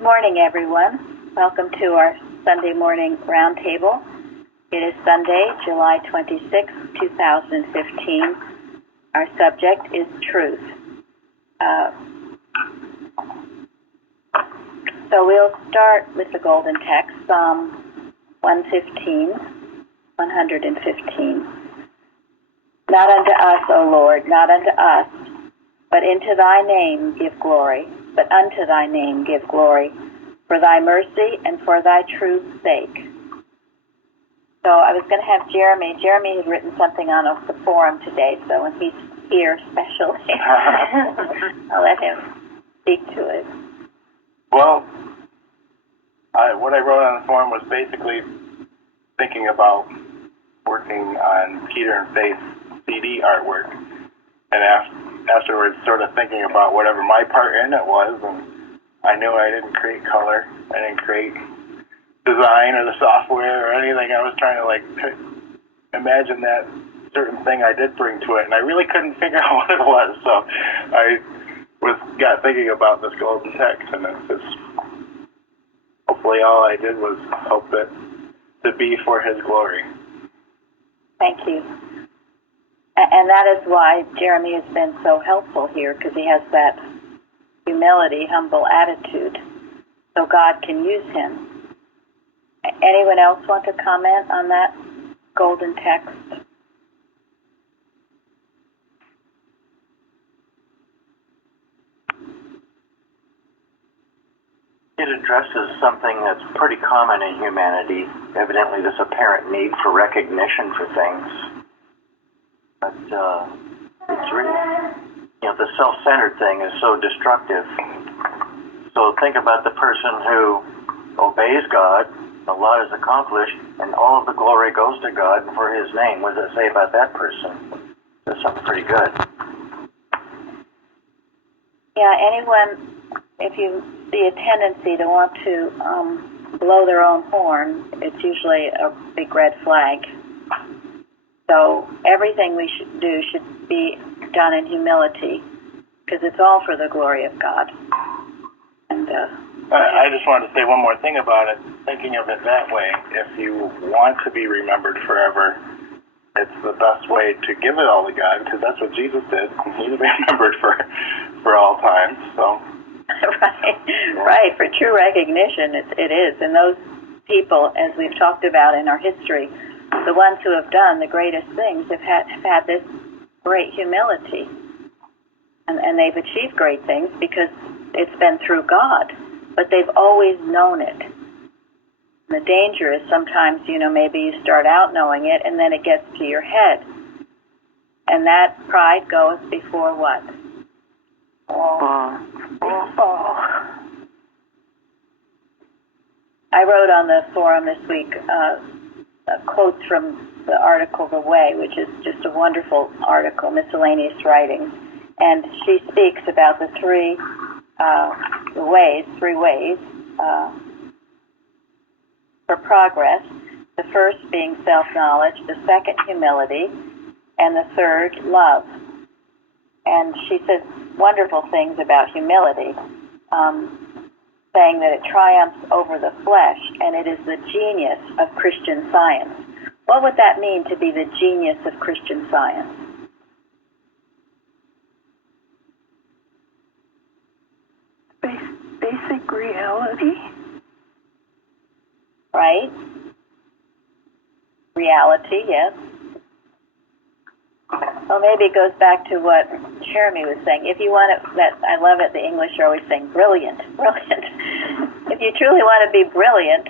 Good morning, everyone. Welcome to our Sunday morning roundtable. It is Sunday, July 26, 2015. Our subject is truth. So we'll start with the golden text, Psalm 115. Not unto us, O Lord, not unto us, but into thy name give glory, but unto thy name give glory, for thy mercy and for thy truth's sake. So I was going to have Jeremy. Jeremy had written something on the forum today, so when he's here specially, I'll let him speak to it. Well, what I wrote on the forum was basically thinking about working on Peter and Faith's CD artwork, and afterwards sort of thinking about whatever my part in it was, and I knew I didn't create color, I didn't create design or the software or anything. I was trying to imagine that certain thing I did bring to it, and I really couldn't figure out what it was, so I got thinking about this golden text, and it's just hopefully all I did was hope that to be for his glory. Thank you. And that is why Jeremy has been so helpful here, because he has that humility, humble attitude, so God can use him. Anyone else want to comment on that golden text? It addresses something that's pretty common in humanity, evidently this apparent need for recognition for things. But it's really, the self-centered thing is so destructive. So think about the person who obeys God, a lot is accomplished, and all of the glory goes to God and for his name. What does it say about that person? That's something pretty good. Yeah, anyone, if you see a tendency to want to blow their own horn, it's usually a big red flag. So everything we should do should be done in humility, because it's all for the glory of God. And I just wanted to say one more thing about it, thinking of it that way. If you want to be remembered forever, it's the best way to give it all to God, because that's what Jesus did. He's remembered for all time. So. Right. For true recognition, it is. And those people, as we've talked about in our history, the ones who have done the greatest things have had this great humility. And they've achieved great things because it's been through God. But they've always known it. And the danger is sometimes, maybe you start out knowing it and then it gets to your head. And that pride goes before what? I wrote on the forum this week quotes from the article The Way, which is just a wonderful article, miscellaneous writings. And she speaks about the three ways for progress. The first being self-knowledge, the second humility, and the third love. And she says wonderful things about humility, saying that it triumphs over the flesh, and it is the genius of Christian science. What would that mean, to be the genius of Christian science? Basic reality. Right? Reality, yes. Well, maybe it goes back to what Jeremy was saying. If you want to, I love it, the English are always saying brilliant. If you truly want to be brilliant,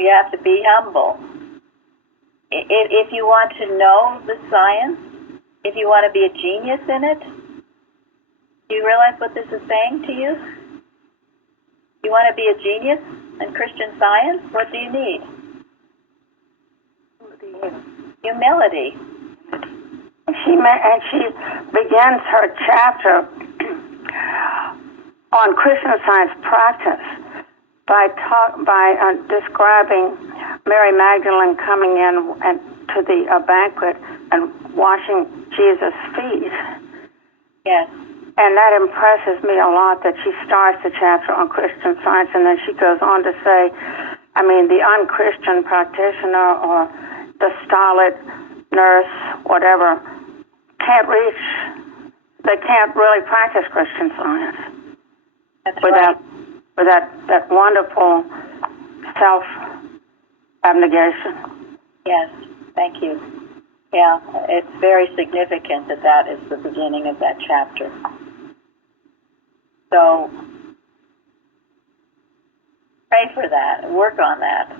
you have to be humble. If you want to know the science, if you want to be a genius in it, do you realize what this is saying to you? You want to be a genius in Christian science? What do you need? Humility. She begins her chapter on Christian Science practice by describing Mary Magdalene coming in to the banquet and washing Jesus' feet. Yes. And that impresses me a lot that she starts the chapter on Christian Science and then she goes on to say, the unchristian practitioner or the stolid nurse, whatever, they can't really practice Christian Science. That's right. With that wonderful self-abnegation. Yes, thank you. Yeah, it's very significant that is the beginning of that chapter. So, pray for that, work on that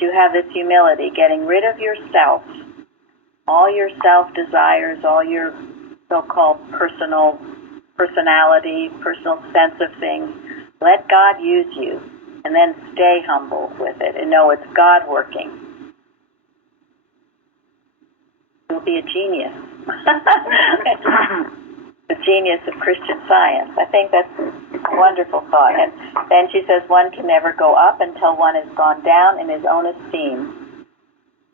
you have this humility, getting rid of yourself, all your self-desires, all your so-called personality, personal sense of things. Let God use you, and then stay humble with it and know it's God working. You'll be a genius. The genius of Christian Science. I think that's a wonderful thought. And then she says one can never go up until one has gone down in his own esteem.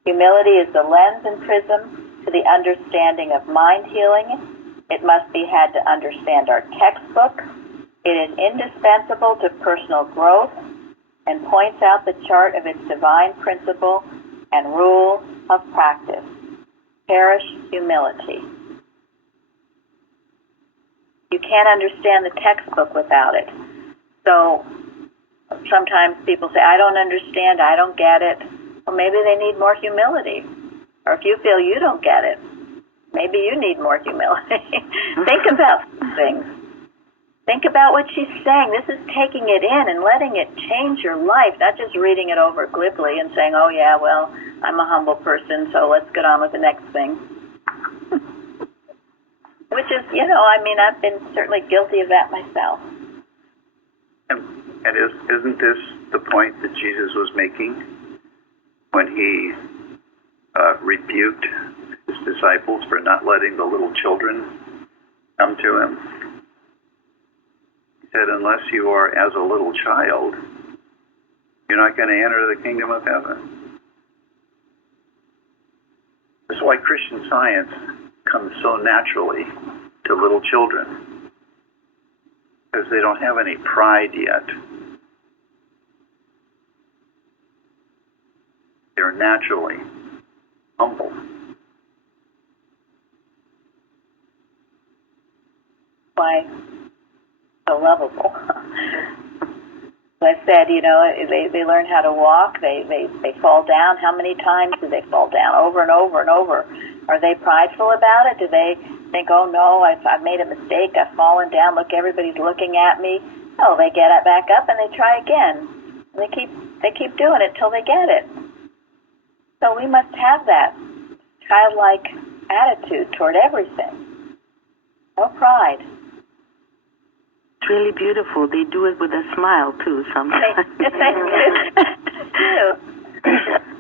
Humility is the lens and prism to the understanding of mind healing. It must be had to understand our textbook. It is indispensable to personal growth and points out the chart of its divine principle and rule of practice. Cherish humility. You can't understand the textbook without it. So sometimes people say, I don't understand, I don't get it. Well, maybe they need more humility. Or if you feel you don't get it, maybe you need more humility. Think about things. Think about what she's saying. This is taking it in and letting it change your life, not just reading it over glibly and saying, oh, yeah, well, I'm a humble person, so let's get on with the next thing. Which is, I've been certainly guilty of that myself. And isn't this the point that Jesus was making when he rebuked his disciples for not letting the little children come to him? He said, unless you are as a little child, you're not going to enter the kingdom of heaven. That's why Christian Science comes so naturally to little children, because they don't have any pride yet. They're naturally humble. Why so lovable? As I said, they learn how to walk, they fall down. How many times do they fall down? Over and over and over. Are they prideful about it? Do they think, oh no, I've made a mistake, I've fallen down, look, everybody's looking at me? No, they get it back up and they try again. And they keep doing it till they get it. So we must have that childlike attitude toward everything. No pride. It's really beautiful. They do it with a smile, too, sometimes. They do.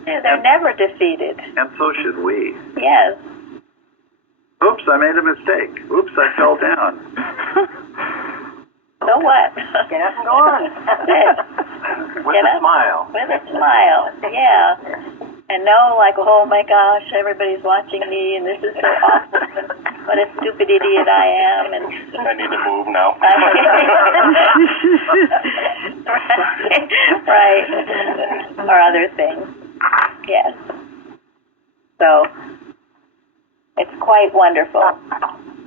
They're never defeated. And so should we. Yes. Oops, I made a mistake. Oops, I fell down. So what? Get up and go on. With a smile. With a smile, yeah. And no, oh my gosh, everybody's watching me, and this is so awful. What a stupid idiot I am. And I need to move now. Right. Or other things. Yes. So it's quite wonderful.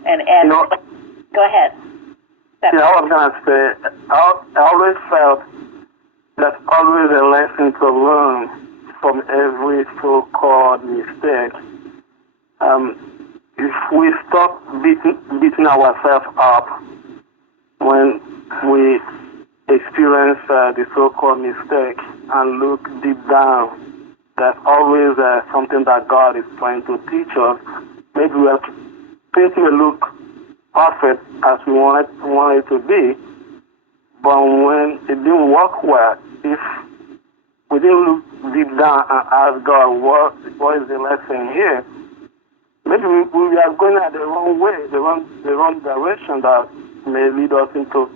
And go ahead. I was going to say, I always felt there's always a lesson to learn from every so-called mistake. If we stop beating ourselves up when we experience the so-called mistake and look deep down, there's always something that God is trying to teach us. Maybe things may look perfect as we want it to be, but when it didn't work well, if we didn't look deep down and ask God, what is the lesson here? Maybe we are going at the wrong way, the wrong direction that may lead us into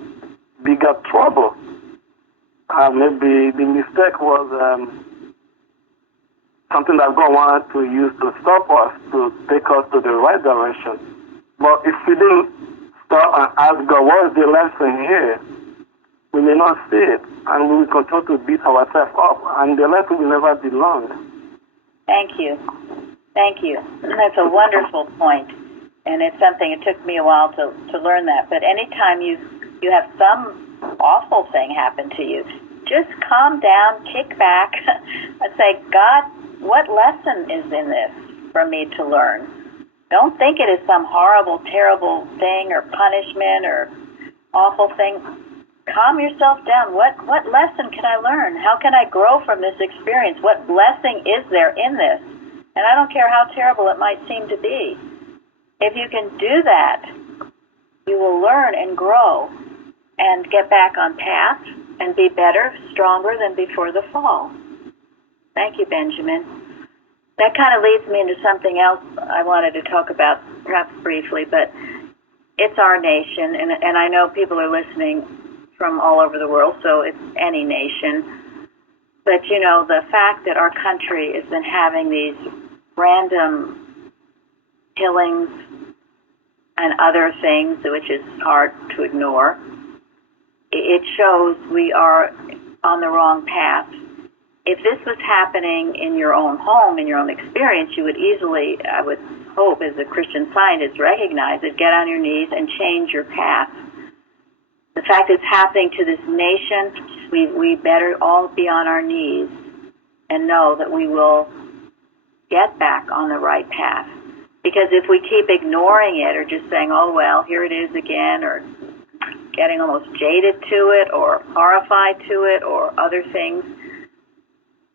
bigger trouble. Maybe the mistake was something that God wanted to use to stop us, to take us to the right direction. But if we didn't stop and ask God, what is the lesson here? We may not see it, and we will continue to beat ourselves up, and the lesson will never be learned. Thank you. Thank you. That's a wonderful point, and it's something, it took me a while to learn that. But anytime you have some awful thing happen to you, just calm down, kick back, and say, God, what lesson is in this for me to learn? Don't think it is some horrible, terrible thing or punishment or awful thing. Calm yourself down. What lesson can I learn? How can I grow from this experience? What blessing is there in this? And I don't care how terrible it might seem to be. If you can do that, you will learn and grow and get back on path and be better, stronger than before the fall. Thank you, Benjamin. That kind of leads me into something else I wanted to talk about, perhaps briefly, but it's our nation, and I know people are listening from all over the world, so it's any nation. But, you know, the fact that our country has been having these random killings and other things, which is hard to ignore, it shows we are on the wrong path. If this was happening in your own home, in your own experience, you would easily, I would hope, as a Christian Scientist, recognize it, get on your knees, and change your path. The fact it's happening to this nation, we better all be on our knees and know that we will get back on the right path. Because if we keep ignoring it or just saying, oh, well, here it is again, or getting almost jaded to it or horrified to it or other things,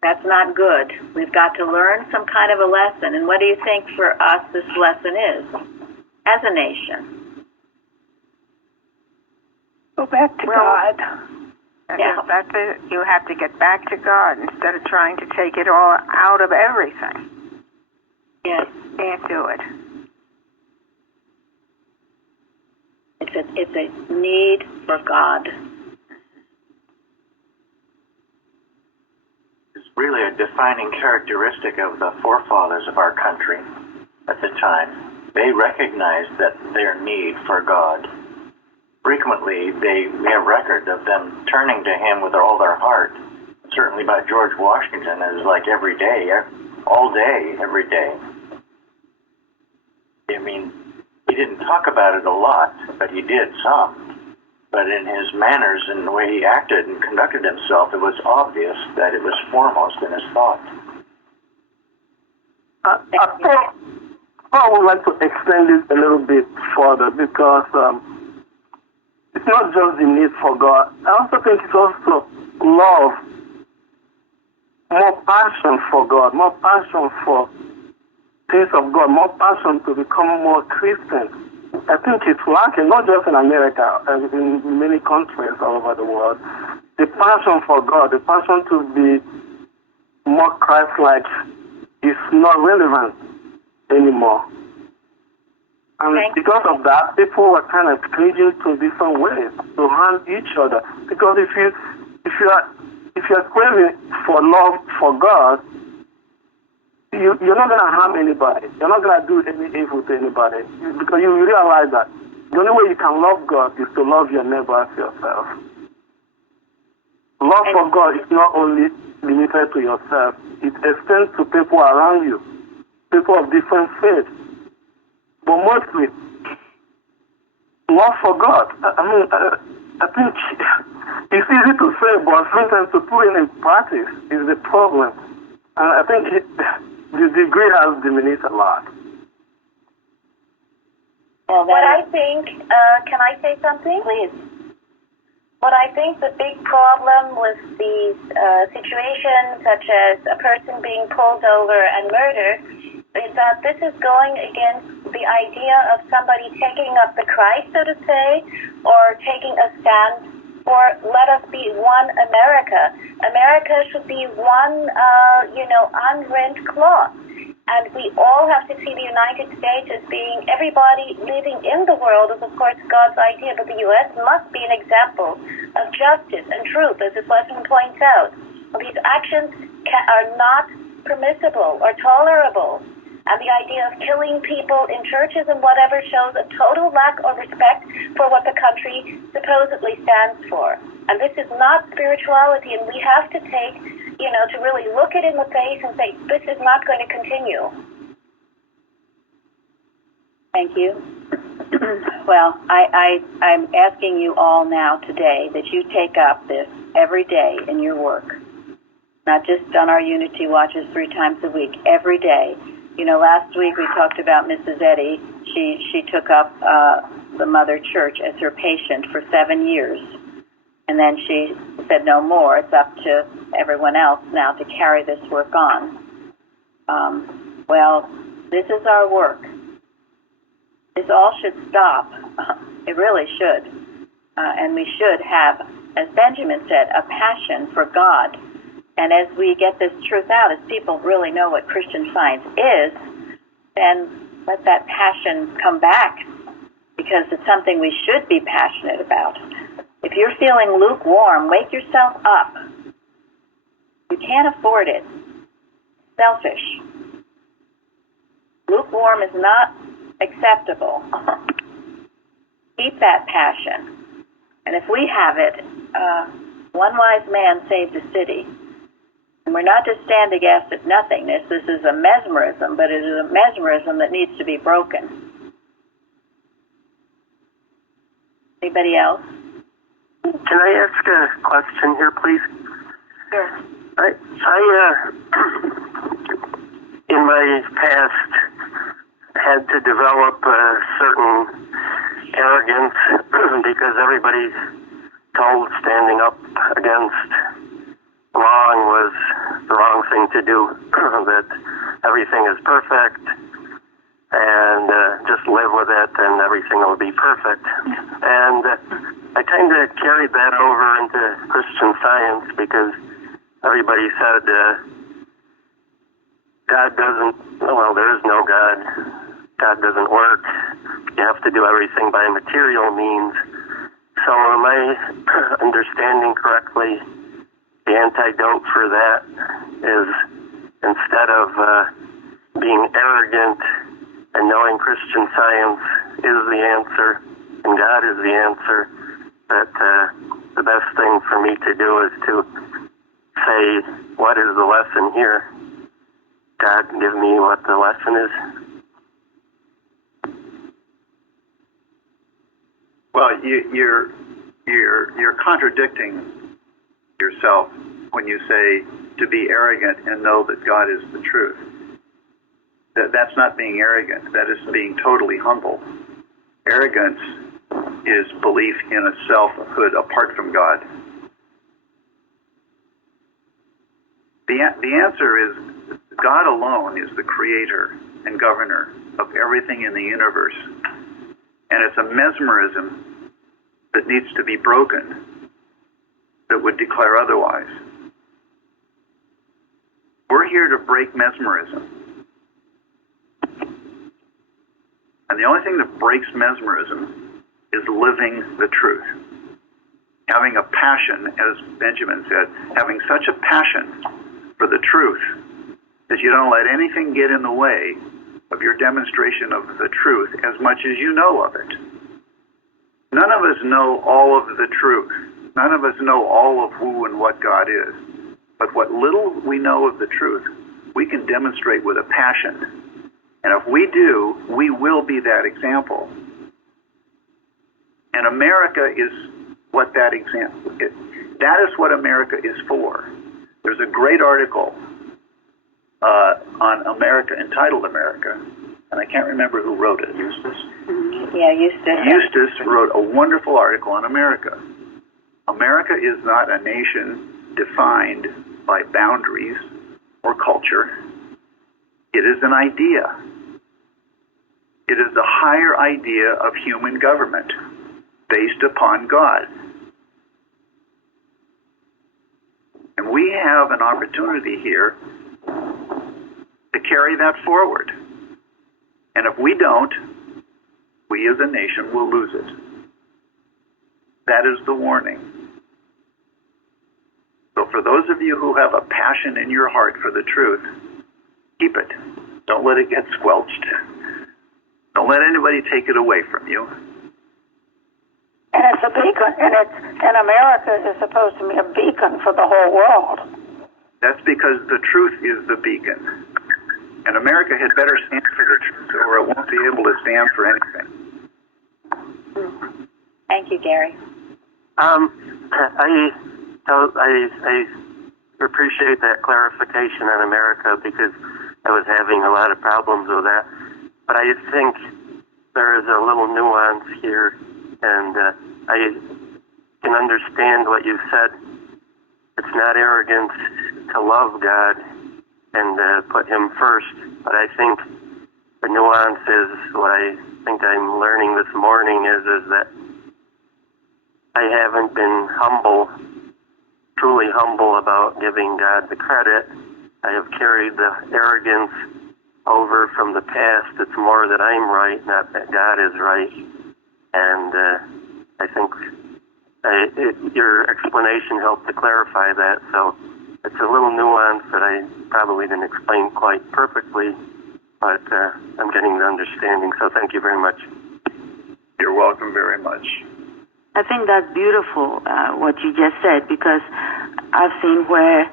that's not good. We've got to learn some kind of a lesson. And what do you think for us this lesson is as a nation? Go back to God. Yeah. That's it. You have to get back to God instead of trying to take it all out of everything. Yes. Can't do it. It's a need for God. It's really a defining characteristic of the forefathers of our country at the time. They recognized that their need for God. Frequently, we have record of them turning to Him with all their heart. Certainly by George Washington, it was like every day, all day, every day. I mean, he didn't talk about it a lot, but he did some. But in his manners and the way he acted and conducted himself, it was obvious that it was foremost in his thought. I would like to extend this a little bit further because it's not just the need for God. I also think it's also love, more passion for God, more passion for things of God, more passion to become more Christian. I think it's lacking, not just in America, in many countries all over the world. The passion for God, the passion to be more Christ-like is not relevant anymore. And because of that, people were kind of clinging to different ways to harm each other. Because if you're craving for love for God, you're not going to harm anybody. You're not going to do any evil to anybody. Because you realize that the only way you can love God is to love your neighbor as yourself. Love for God is not only limited to yourself. It extends to people around you, people of different faiths. But mostly, love for God. I think it's easy to say, but sometimes to put it in practice is the problem. And I think the degree has diminished a lot. Well, what I think, can I say something? Please. What I think the big problem with these situations, such as a person being pulled over and murdered, is that this is going against the idea of somebody taking up the Christ, so to say, or taking a stand for let us be one America. America should be one, unrent cloth. And we all have to see the United States as being everybody living in the world is, of course, God's idea, but the U.S. must be an example of justice and truth, as this lesson points out. These actions are not permissible or tolerable. And the idea of killing people in churches and whatever shows a total lack of respect for what the country supposedly stands for. And this is not spirituality, and we have to take, to really look it in the face and say, this is not going to continue. Thank you. Well, I'm asking you all now today that you take up this every day in your work, not just on our Unity Watches 3 times a week, every day. Last week we talked about Mrs. Eddy. She took up the Mother Church as her patient for 7 years, and then she said no more. It's up to everyone else now to carry this work on. Well, this is our work. This all should stop. It really should. And we should have, as Benjamin said, a passion for God. And as we get this truth out, as people really know what Christian Science is, then let that passion come back, because it's something we should be passionate about. If you're feeling lukewarm, wake yourself up. You can't afford it. Selfish. Lukewarm is not acceptable. Keep that passion. And if we have it, one wise man saved a city. And we're not just standing aghast at nothingness. This is a mesmerism, but it is a mesmerism that needs to be broken. Anybody else? Can I ask a question here, please? Sure. I in my past, had to develop a certain arrogance because everybody told standing up against wrong was the wrong thing to do, that everything is perfect, and just live with it and everything will be perfect. And I kind of carried that over into Christian Science because everybody said God doesn't, there is no God. God doesn't work. You have to do everything by material means. So am I understanding correctly? The antidote for that is, instead of being arrogant and knowing Christian Science is the answer and God is the answer, that the best thing for me to do is to say, what is the lesson here? God, give me what the lesson is. Well, you're contradicting yourself when you say to be arrogant and know that God is the truth. That's not being arrogant. That is being totally humble. Arrogance is belief in a selfhood apart from God. The answer is God alone is the creator and governor of everything in the universe. And it's a mesmerism that needs to be broken that would declare otherwise. We're here to break mesmerism. And the only thing that breaks mesmerism is living the truth. Having a passion, as Benjamin said, having such a passion for the truth that you don't let anything get in the way of your demonstration of the truth as much as you know of it. None of us know all of the truth. None of us know all of who and what God is. But what little we know of the truth, we can demonstrate with a passion. And if we do, we will be that example. And America is what that example is. That is what America is for. There's a great article on America, entitled America, and I can't remember who wrote it. Eustace? Yeah, Eustace. Eustace wrote a wonderful article on America. America is not a nation defined by boundaries or culture. It is an idea. It is the higher idea of human government based upon God. And we have an opportunity here to carry that forward. And if we don't, we as a nation will lose it. That is the warning. So for those of you who have a passion in your heart for the truth, keep it. Don't let it get squelched. Don't let anybody take it away from you. And it's a beacon, and America is supposed to be a beacon for the whole world. That's because the truth is the beacon. And America had better stand for the truth, or it won't be able to stand for anything. Thank you, Gary. I appreciate that clarification on America because I was having a lot of problems with that. But I think there is a little nuance here, and I can understand what you said. It's not arrogant to love God and put Him first, but I think the nuance is what I think I'm learning this morning is that I haven't been truly humble about giving God the credit. I have carried the arrogance over from the past. It's more that I'm right, not that God is right. And I think your explanation helped to clarify that. So it's a little nuance that I probably didn't explain quite perfectly, but I'm getting the understanding. So thank you very much. You're welcome very much. I think that's beautiful, what you just said, because I've seen where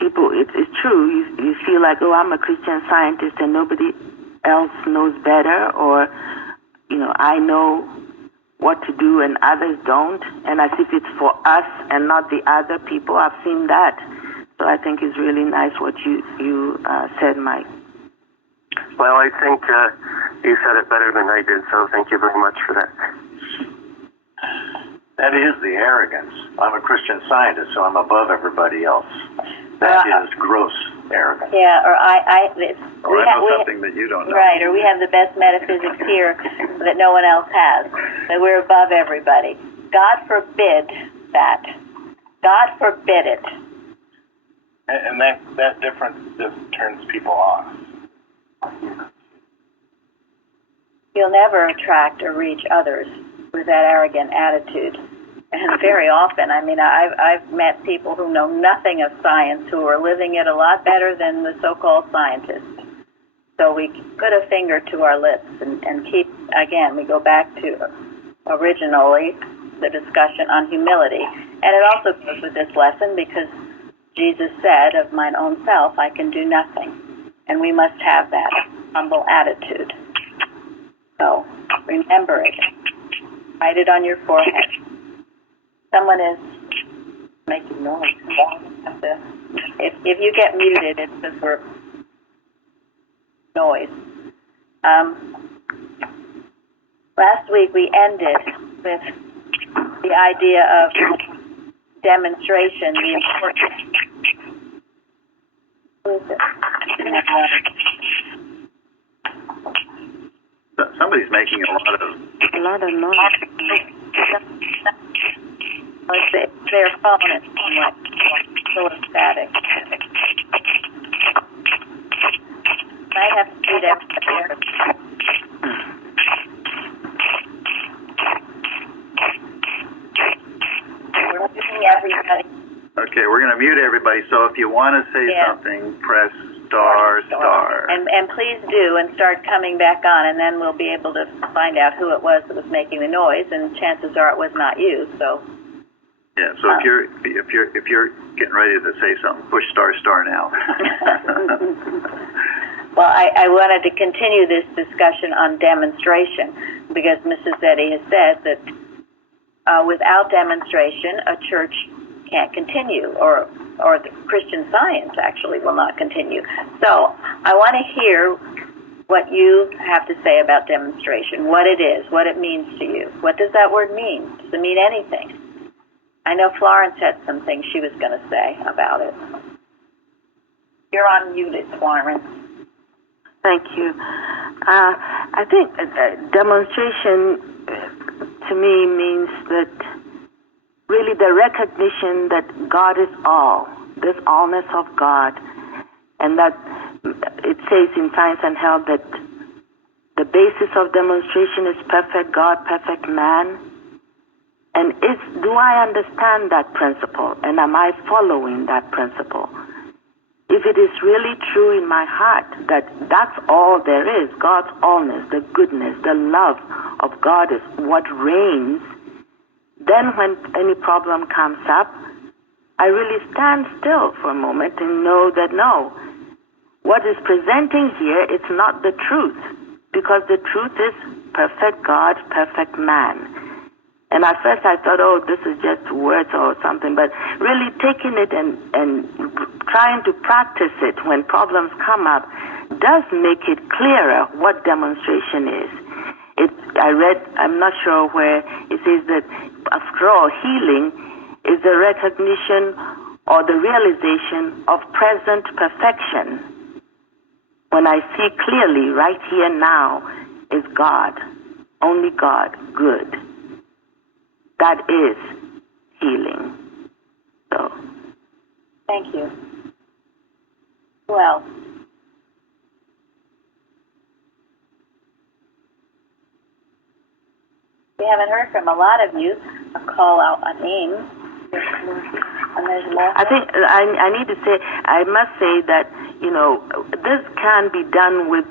people, it's true, you feel like, oh, I'm a Christian Scientist and nobody else knows better, or, I know what to do and others don't, and as if it's for us and not the other people. I've seen that. So I think it's really nice what you said, Mike. Well, I think you said it better than I did, so thank you very much for that. That is the arrogance. I'm a Christian Scientist, so I'm above everybody else. That is gross arrogance. Yeah, or I know something that you don't know. Right, or we have the best metaphysics here that no one else has, that we're above everybody. God forbid that. God forbid it. And that difference just turns people off. You'll never attract or reach others with that arrogant attitude. And very often, I've met people who know nothing of science who are living it a lot better than the so-called scientists. So we put a finger to our lips and keep, again, we go back to originally the discussion on humility. And it also goes with this lesson because Jesus said, of mine own self, I can do nothing. And we must have that humble attitude. So remember it. Write it on your forehead. Someone is making noise. If you get muted, it's because we're noise. Last week we ended with the idea of demonstration, the importance. Who is it? Somebody's making a lot of noise. Their phone is so static. I have to do that. We're muting everybody. Okay, we're going to mute everybody. So if you want to say something, press star. And please do, and start coming back on, and then we'll be able to find out who it was that was making the noise. And chances are it was not you. So. Yeah. So if you're getting ready to say something, push star now. Well, I wanted to continue this discussion on demonstration because Mrs. Zeddy has said that without demonstration, a church can't continue, or the Christian Science actually will not continue. So I want to hear what you have to say about demonstration, what it is, what it means to you. What does that word mean? Does it mean anything? I know Florence had some things she was going to say about it. You're unmuted, Florence. Thank you. I think demonstration to me means that really the recognition that God is all, this allness of God, and that it says in Science and Health that the basis of demonstration is perfect God, perfect man. And do I understand that principle, and am I following that principle? If it is really true in my heart that that's all there is, God's allness, the goodness, the love of God is what reigns, then when any problem comes up, I really stand still for a moment and know that no, what is presenting here is not the truth, because the truth is perfect God, perfect man. And at first I thought, oh, this is just words or something, but really taking it and trying to practice it when problems come up does make it clearer what demonstration is. I read, I'm not sure where, it says that after all, healing is the recognition or the realization of present perfection. When I see clearly right here now is God, only God, good. That is healing. So, thank you. Well, we haven't heard from a lot of you. I'll call out a name. And there's more. I think I need to say, I must say that, this can be done with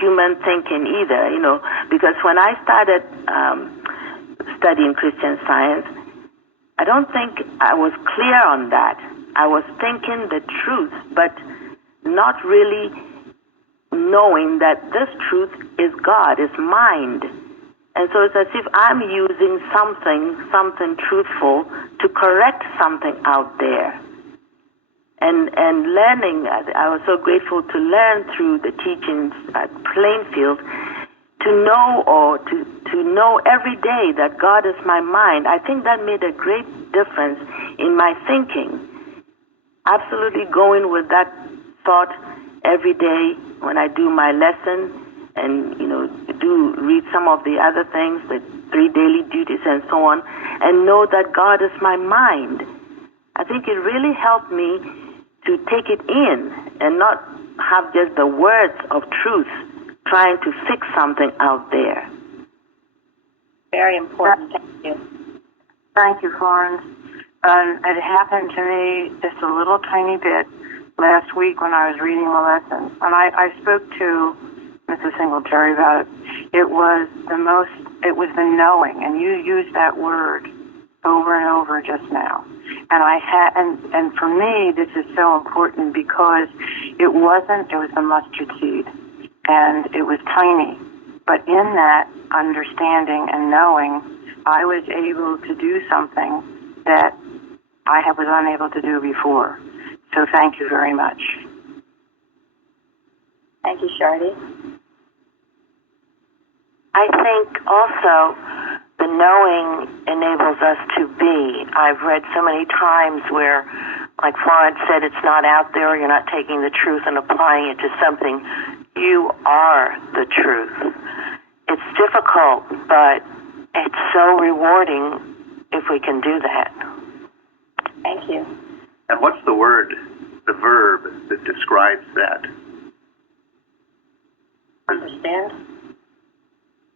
human thinking either, because when I started studying Christian Science, I don't think I was clear on that. I was thinking the truth, but not really knowing that this truth is God, is mind. And so it's as if I'm using something truthful to correct something out there. And learning, I was so grateful to learn through the teachings at Plainfield, to know or to know every day that God is my mind. I think that made a great difference in my thinking. Absolutely going with that thought every day when I do my lesson and, do read some of the other things, the 3 daily duties and so on, and know that God is my mind. I think it really helped me to take it in and not have just the words of truth trying to fix something out there. Very important. Thank you. Thank you, Florence. It happened to me just a little tiny bit last week when I was reading the lesson. And I spoke to Mrs. Singletary about it. It was the knowing, and you used that word over and over just now. And for me, this is so important because it was the mustard seed, and it was tiny. But in that understanding and knowing, I was able to do something that I was unable to do before. So thank you very much. Thank you, Shardy. I think also the knowing enables us to be. I've read so many times where, like Florence said, it's not out there, you're not taking the truth and applying it to something. You are the truth. It's difficult, but it's so rewarding if we can do that. Thank you. And what's the word, the verb that describes that? Understand?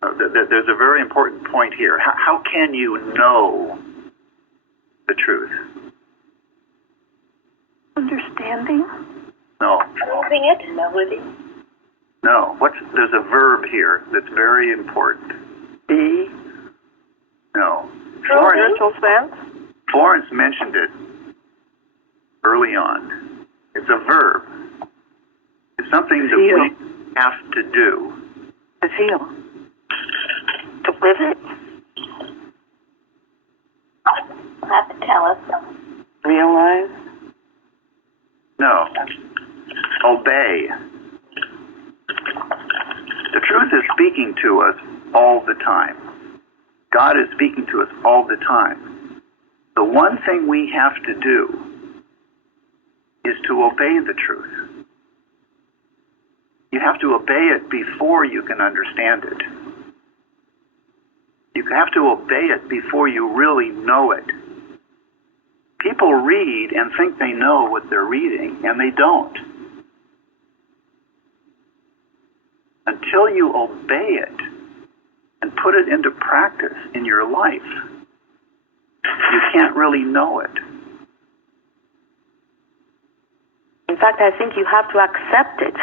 There's a very important point here. How can you know the truth? Understanding? No. Proving it? Melody? No. There's a verb here that's very important. Be? No. Spiritual sense? Florence mentioned it early on. It's a verb. It's something that we have to do. To feel. To live it? You'll have to tell us. Realize? No. Obey. The truth is speaking to us all the time. God is speaking to us all the time. The one thing we have to do is to obey the truth. You have to obey it before you can understand it. You have to obey it before you really know it. People read and think they know what they're reading, and they don't. Until you obey it and put it into practice in your life, you can't really know it. In fact, I think you have to accept it.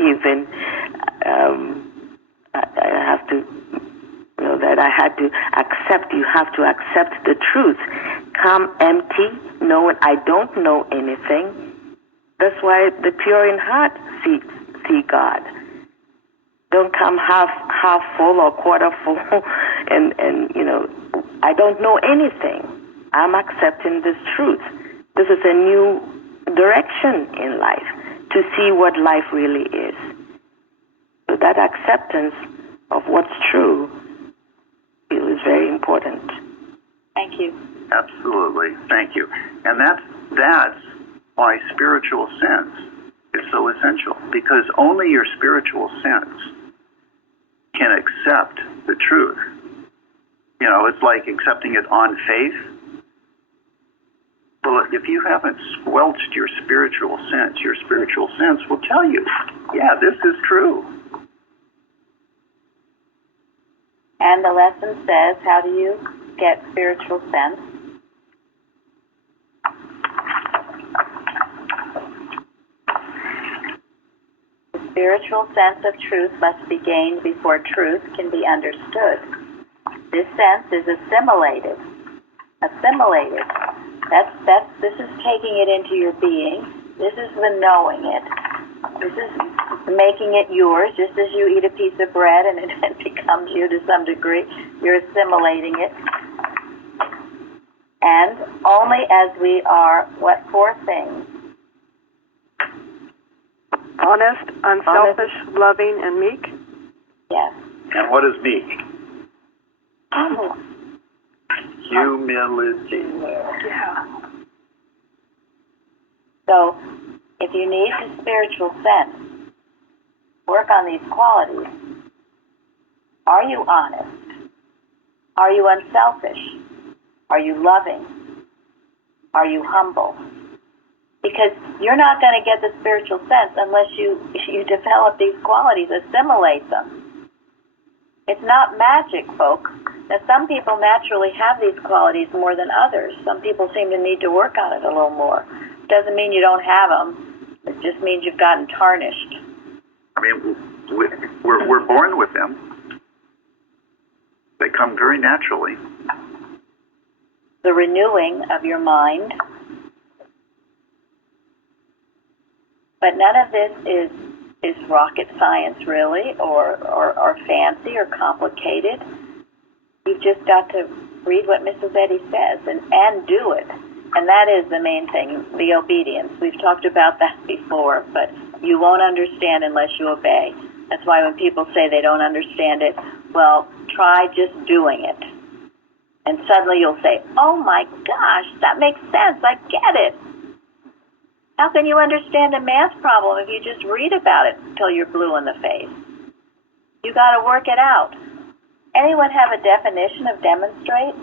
Even I have to, that I had to accept. You have to accept the truth. Come empty, knowing I don't know anything. That's why the pure in heart see God. Don't come half full or quarter full, and I don't know anything. I'm accepting this truth. This is a new direction in life to see what life really is. So that acceptance of what's true is very important. Thank you. Absolutely. Thank you. And that's why spiritual sense is so essential, because only your spiritual sense can accept the truth. It's like accepting it on faith. Well, if you haven't squelched your spiritual sense will tell you, yeah, this is true. And the lesson says, how do you get spiritual sense? The spiritual sense of truth must be gained before truth can be understood. This sense is assimilated. This is taking it into your being. This is the knowing it. This is making it yours, just as you eat a piece of bread and it becomes you to some degree. You're assimilating it. And only as we are, what four things? Honest, unselfish, loving, and meek. Yes. And what is meek? Oh. Humility. Yeah. So, if you need the spiritual sense, work on these qualities. Are you honest? Are you unselfish? Are you loving? Are you humble? Because you're not going to get the spiritual sense unless you develop these qualities, assimilate them. It's not magic, folks. Now, some people naturally have these qualities more than others. Some people seem to need to work on it a little more. Doesn't mean you don't have them. It just means you've gotten tarnished. I mean, we're born with them. They come very naturally. The renewing of your mind. But none of this is rocket science, really, or fancy or complicated. You've just got to read what Mrs. Eddy says and do it. And that is the main thing, the obedience. We've talked about that before, but you won't understand unless you obey. That's why when people say they don't understand it, well, try just doing it. And suddenly you'll say, oh my gosh, that makes sense, I get it. How can you understand a math problem if you just read about it until you're blue in the face? You got to work it out. Anyone have a definition of demonstrate?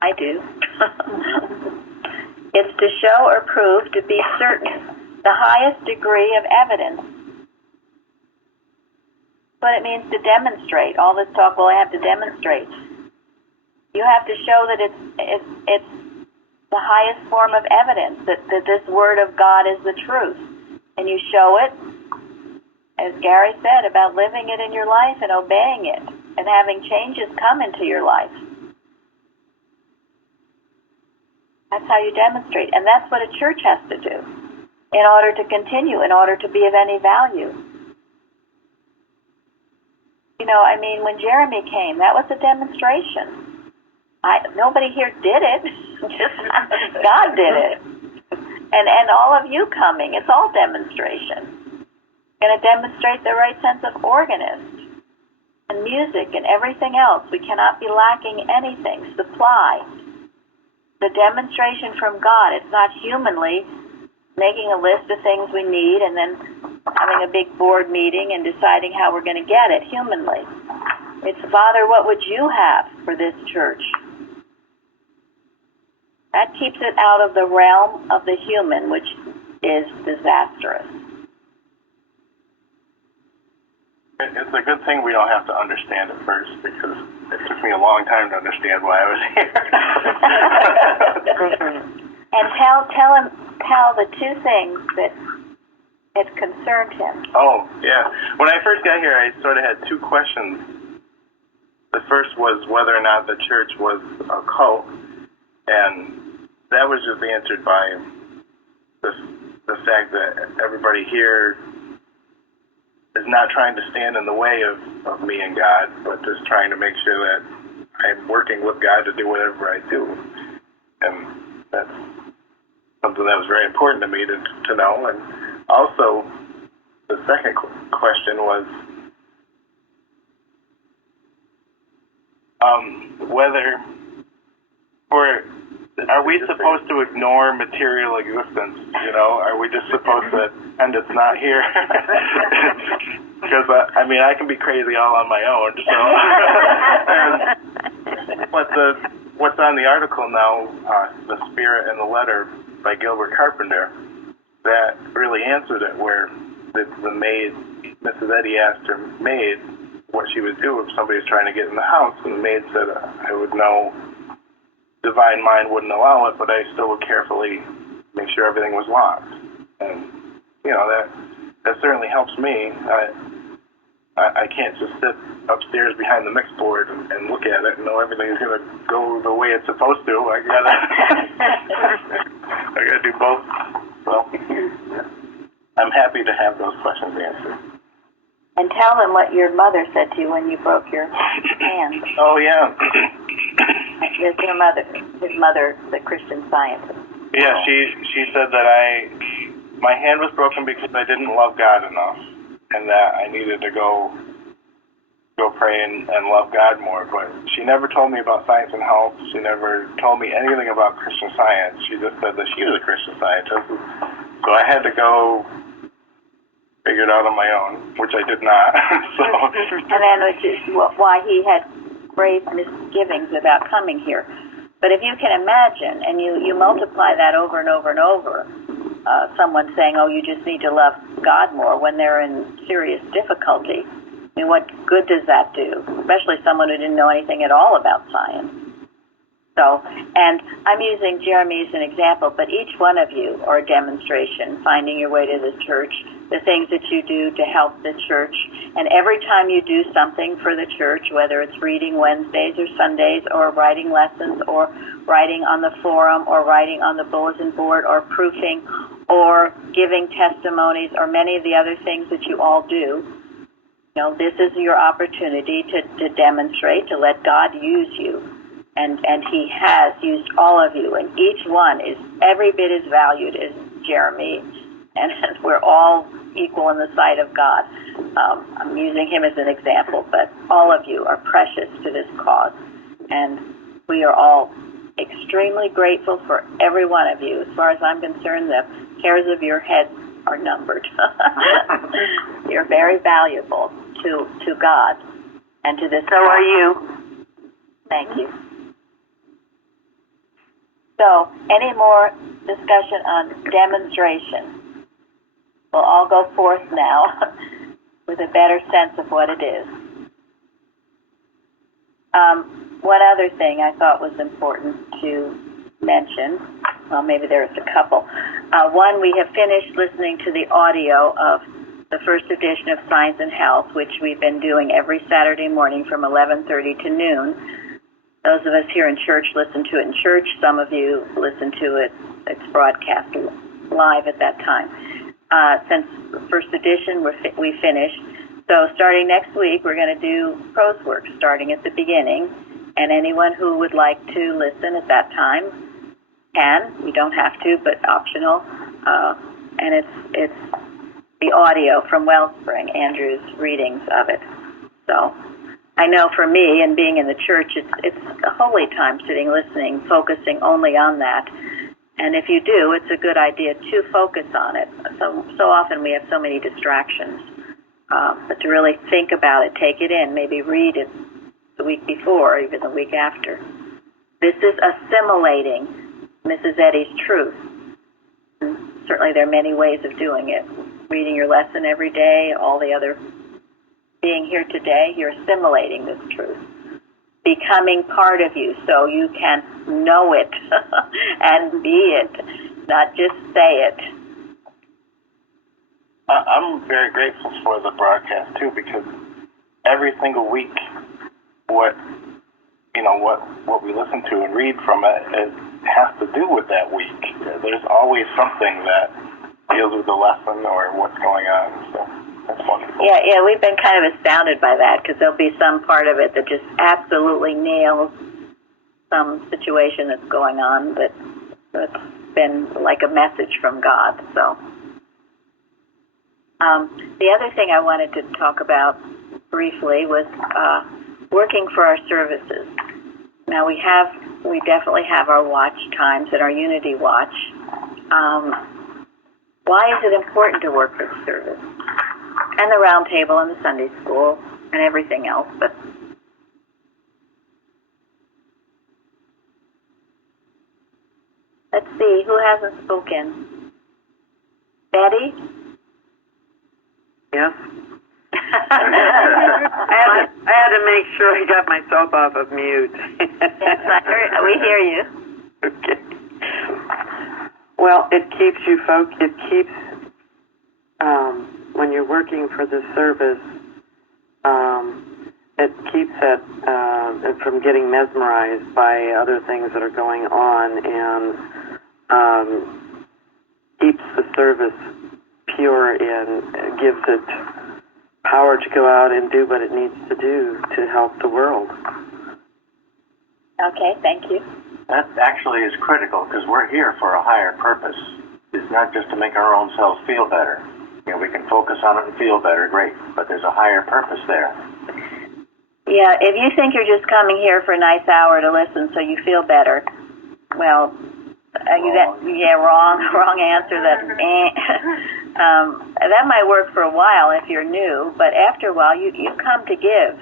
I do. It's to show or prove to be certain, the highest degree of evidence. But it means to demonstrate. All this talk, well, I have to demonstrate. You have to show that it's the highest form of evidence, that this Word of God is the truth. And you show it, as Gary said, about living it in your life and obeying it and having changes come into your life. That's how you demonstrate. And that's what a church has to do in order to continue, in order to be of any value. When Jeremy came, that was a demonstration. Nobody here did it. Just God did it. And all of you coming, it's all demonstration. Going to demonstrate the right sense of organist and music and everything else. We cannot be lacking anything. Supply. The demonstration from God. It's not humanly making a list of things we need and then having a big board meeting and deciding how we're going to get it humanly. It's, Father, what would you have for this church? That keeps it out of the realm of the human, which is disastrous. It's a good thing we don't have to understand it first, because it took me a long time to understand why I was here. And tell the two things that had concerned him. Oh, yeah. When I first got here, I sort of had two questions. The first was whether or not the church was a cult, and that was just answered by the fact that everybody here is not trying to stand in the way of me and God, but just trying to make sure that I'm working with God to do whatever I do. And that's something that was very important to me to know. And also, the second question was whether are we supposed to ignore material existence? You know, are we just supposed to pretend it's not here? Because I mean, I can be crazy all on my own. So, but what's on the article now, "The Spirit and the Letter" by Gilbert Carpenter, that really answered it. Where the maid, Mrs. Eddy, asked her maid what she would do if somebody was trying to get in the house, and the maid said, "I would know. Divine mind wouldn't allow it, but I still would carefully make sure everything was locked." And you know, that certainly helps me. I can't just sit upstairs behind the mix board and look at it and know everything is going to go the way it's supposed to. I gotta do both. So I'm happy to have those questions answered. And tell them what your mother said to you when you broke your hand. Oh yeah. His mother, the Christian Scientist. Yeah, she said that my hand was broken because I didn't love God enough, and that I needed to go pray and love God more. But she never told me about science and health. She never told me anything about Christian Science. She just said that she was a Christian Scientist. So I had to go figure it out on my own, which I did not. And then which is why he had grave misgivings about coming here. But if you can imagine, and you multiply that over and over and over, someone saying, "Oh, you just need to love God more," when they're in serious difficulty, I mean, what good does that do? Especially someone who didn't know anything at all about science. So, and I'm using Jeremy as an example, but each one of you are a demonstration, finding your way to the church, the things that you do to help the church. And every time you do something for the church, whether it's reading Wednesdays or Sundays or writing lessons or writing on the forum or writing on the bulletin board or proofing or giving testimonies or many of the other things that you all do, you know, this is your opportunity to demonstrate, to let God use you. And he has used all of you, and each one is every bit as valued as Jeremy, and we're all equal in the sight of God. I'm using him as an example, but all of you are precious to this cause, and we are all extremely grateful for every one of you. As far as I'm concerned, the hairs of your head are numbered. You're very valuable to God and to this. So are you. Thank you. So, any more discussion on demonstration? We'll all go forth now with a better sense of what it is. One other thing I thought was important to mention, well, maybe there's a couple. One, we have finished listening to the audio of the first edition of Science and Health, which we've been doing every Saturday morning from 11:30 to noon. Those of us here in church listen to it in church. Some of you listen to it. It's broadcast live at that time. Since the first edition, we finished. So starting next week, we're going to do prose work starting at the beginning. And anyone who would like to listen at that time can. You don't have to, but optional. And it's the audio from Wellspring, Andrew's readings of it. So I know for me, and being in the church, it's a holy time sitting, listening, focusing only on that. And if you do, it's a good idea to focus on it. So often we have so many distractions. But to really think about it, take it in, maybe read it the week before, or even the week after. This is assimilating Mrs. Eddy's truth. And certainly there are many ways of doing it. Reading your lesson every day, all the other being here today, you're assimilating this truth, becoming part of you so you can know it and be it not just say it. I'm very grateful for the broadcast too, because every single week, what we listen to and read from it has to do with that week. There's always something that deals with the lesson or what's going on. So that's wonderful. Yeah, we've been kind of astounded by that, because there'll be some part of it that just absolutely nails some situation that's going on that's been like a message from God. So the other thing I wanted to talk about briefly was working for our services. Now we definitely have our watch times and our Unity Watch. Why is it important to work for the service? And the Roundtable and the Sunday School and everything else. But let's see, who hasn't spoken? Betty? Yes. I had to make sure I got myself off of mute. Yes, we hear you. Okay. Well, it keeps you focused. It keeps, when you're working for the service, it keeps it from getting mesmerized by other things that are going on, and keeps the service pure and gives it power to go out and do what it needs to do to help the world. Okay, thank you. That actually is critical, because we're here for a higher purpose. It's not just to make our own selves feel better. We can focus on it and feel better, great, but there's a higher purpose there. Yeah, if you think you're just coming here for a nice hour to listen so you feel better, well, wrong answer. That might work for a while if you're new, but after a while you come to give.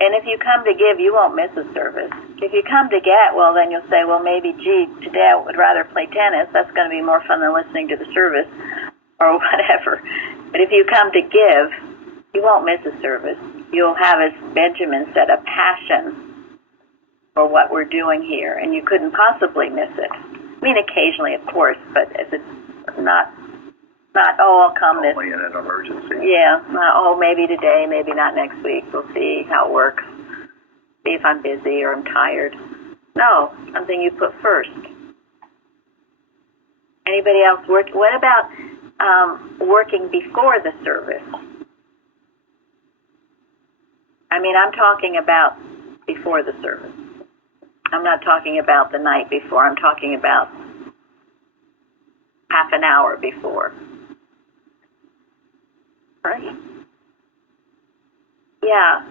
And if you come to give, you won't miss a service. If you come to get, well, then you'll say, well, maybe, today I would rather play tennis. That's going to be more fun than listening to the service or whatever. But if you come to give, you won't miss a service. You'll have, as Benjamin said, a passion for what we're doing here, and you couldn't possibly miss it. I mean, occasionally, of course, but if it's not, I'll come this. Only in an emergency. Yeah, maybe today, maybe not next week. We'll see how it works. See if I'm busy or I'm tired. No, something you put first. Anybody else work? What about working before the service? I mean, I'm talking about before the service. I'm not talking about the night before. I'm talking about half an hour before. Right. Yeah.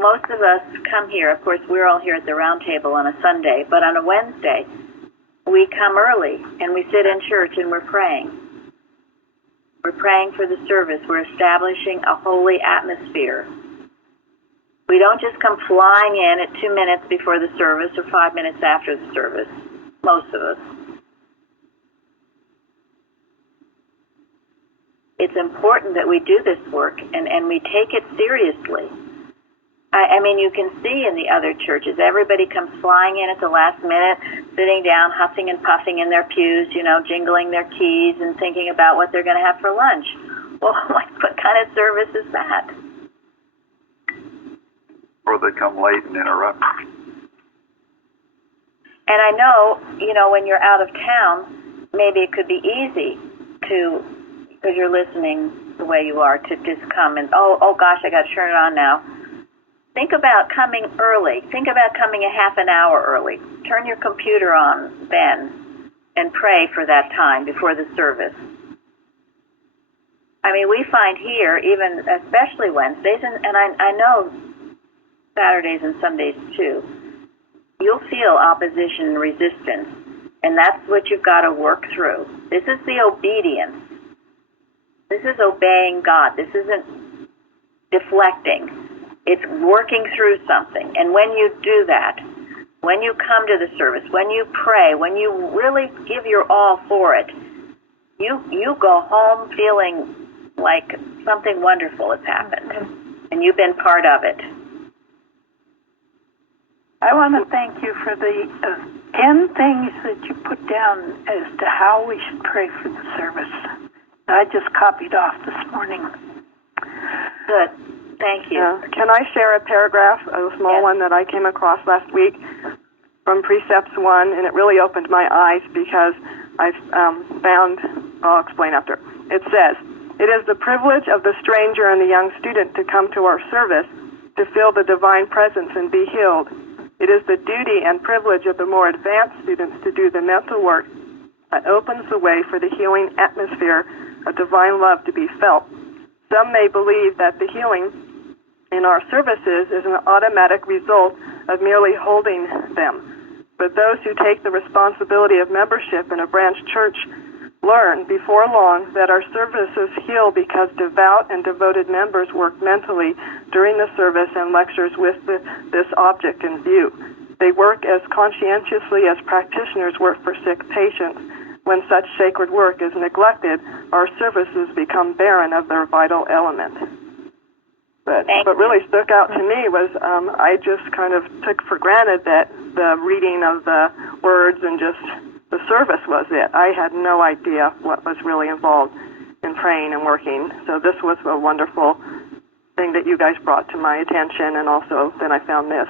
Most of us come here. Of course, we're all here at the Roundtable on a Sunday, but on a Wednesday, we come early and we sit in church and we're praying. We're praying for the service. We're establishing a holy atmosphere. We don't just come flying in at 2 minutes before the service or 5 minutes after the service, most of us. It's important that we do this work and we take it seriously. I mean, you can see in the other churches, everybody comes flying in at the last minute, sitting down, huffing and puffing in their pews, jingling their keys and thinking about what they're going to have for lunch. Well, what kind of service is that? Or they come late and interrupt. And I know, when you're out of town, maybe it could be easy to, because you're listening the way you are, to just come and, oh gosh, I got to turn it on now. Think about coming early. Think about coming a half an hour early. Turn your computer on then and pray for that time before the service. I mean, we find here, even especially Wednesdays, and I know Saturdays and Sundays too, you'll feel opposition and resistance, and that's what you've got to work through. This is the obedience. This is obeying God. This isn't deflecting. It's working through something. And when you do that, when you come to the service, when you pray, when you really give your all for it, you go home feeling like something wonderful has happened, and you've been part of it. I want to thank you for the 10 things that you put down as to how we should pray for the service. I just copied off this morning. Good. Thank you. Can I share a paragraph, a small one that I came across last week from Precepts 1, and it really opened my eyes because I found, I'll explain after. It says, "It is the privilege of the stranger and the young student to come to our service to feel the divine presence and be healed. It is the duty and privilege of the more advanced students to do the mental work that opens the way for the healing atmosphere of divine love to be felt. Some may believe that the healing in our services is an automatic result of merely holding them. But those who take the responsibility of membership in a branch church learn before long that our services heal because devout and devoted members work mentally during the service and lectures with this object in view. They work as conscientiously as practitioners work for sick patients. When such sacred work is neglected, our services become barren of their vital element." But what really stuck out to me was I just kind of took for granted that the reading of the words and just the service was it. I had no idea what was really involved in praying and working. So this was a wonderful thing that you guys brought to my attention, and also then I found this.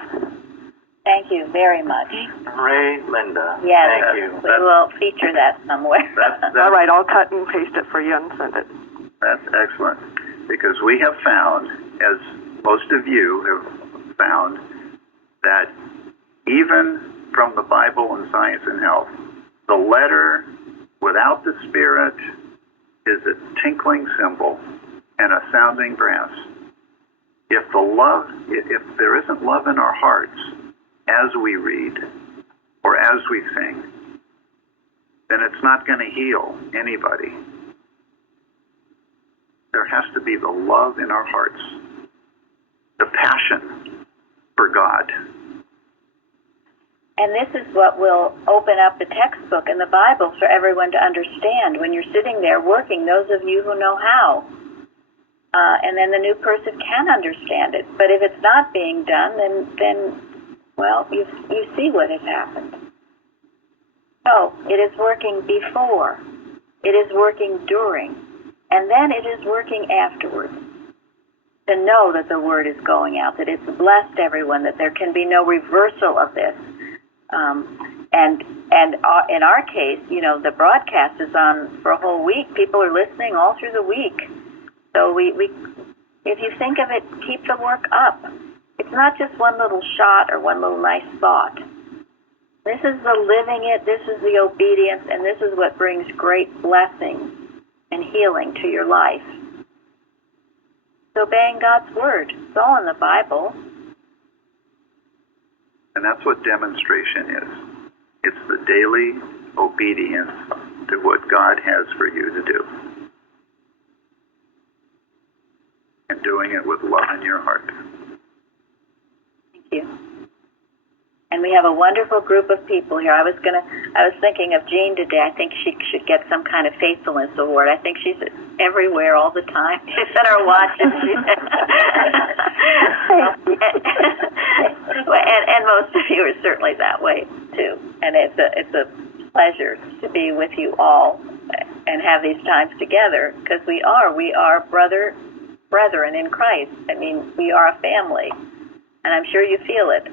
Thank you very much. Ray, Linda. Yes, Thank you. we will feature that somewhere. All right, I'll cut and paste it for you and send it. That's excellent, because we have found, as most of you have found, that even from the Bible and Science and Health, the letter without the spirit is a tinkling cymbal and a sounding brass. If there isn't love in our hearts as we read or as we sing, then it's not going to heal anybody. There has to be the love in our hearts, the passion for God. And this is what will open up the textbook and the Bible for everyone to understand when you're sitting there working, those of you who know how. And then the new person can understand it. But if it's not being done, then well, you see what has happened. So it is working before, it is working during, and then it is working afterwards. To know that the word is going out, that it's blessed everyone, that there can be no reversal of this. And in our case, the broadcast is on for a whole week. People are listening all through the week. So we if you think of it, keep the work up. It's not just one little shot or one little nice thought. This is the living it, this is the obedience, and this is what brings great blessing and healing to your life. It's obeying God's word. It's all in the Bible. And that's what demonstration is. It's the daily obedience to what God has for you to do. And doing it with love in your heart. Thank you. And we have a wonderful group of people here. I was thinking of Jean today. I think she should get some kind of faithfulness award. I think she's everywhere all the time. She's in our watches. and most of you are certainly that way too. And it's a pleasure to be with you all and have these times together, because we are brethren in Christ. I mean, we are a family, and I'm sure you feel it.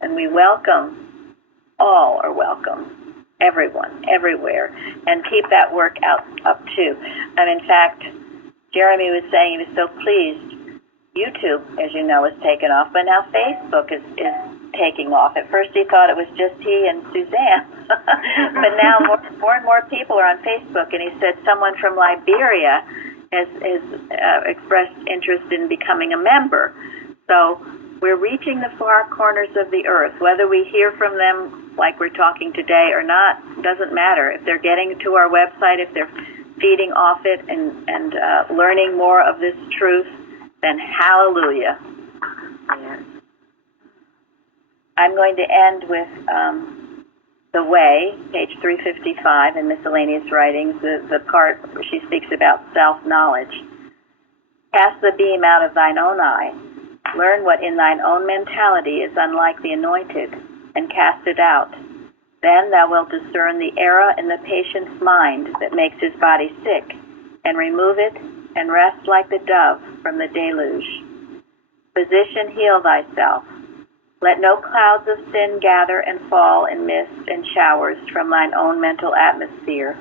And we welcome, all are welcome, everyone, everywhere, and keep that work up too. And in fact, Jeremy was saying he was so pleased. YouTube, as you know, is taken off, but now Facebook is taking off. At first he thought it was just he and Suzanne, but now more and more people are on Facebook, and he said someone from Liberia has expressed interest in becoming a member. So we're reaching the far corners of the earth. Whether we hear from them like we're talking today or not, doesn't matter. If they're getting to our website, if they're feeding off it and learning more of this truth, then hallelujah. Yeah. I'm going to end with The Way, page 355 in Miscellaneous Writings, the part where she speaks about self-knowledge. Cast the beam out of thine own eye. Learn what in thine own mentality is unlike the anointed, and cast it out. Then thou wilt discern the error in the patient's mind that makes his body sick, and remove it, and rest like the dove from the deluge. Physician, heal thyself. Let no clouds of sin gather and fall in mists and showers from thine own mental atmosphere.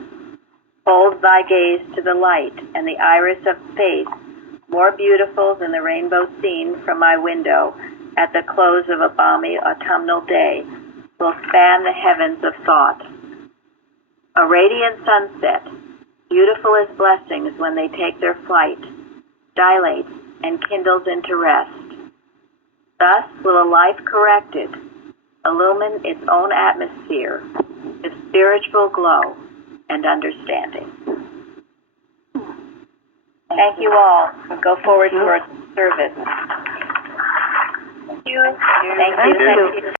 Hold thy gaze to the light, and the iris of faith, more beautiful than the rainbow seen from my window at the close of a balmy autumnal day, will span the heavens of thought. A radiant sunset, beautiful as blessings when they take their flight, dilates and kindles into rest. Thus will a life corrected illumine its own atmosphere with spiritual glow and understanding. Thank you all. Go forward towards service. Thank you. Thank you.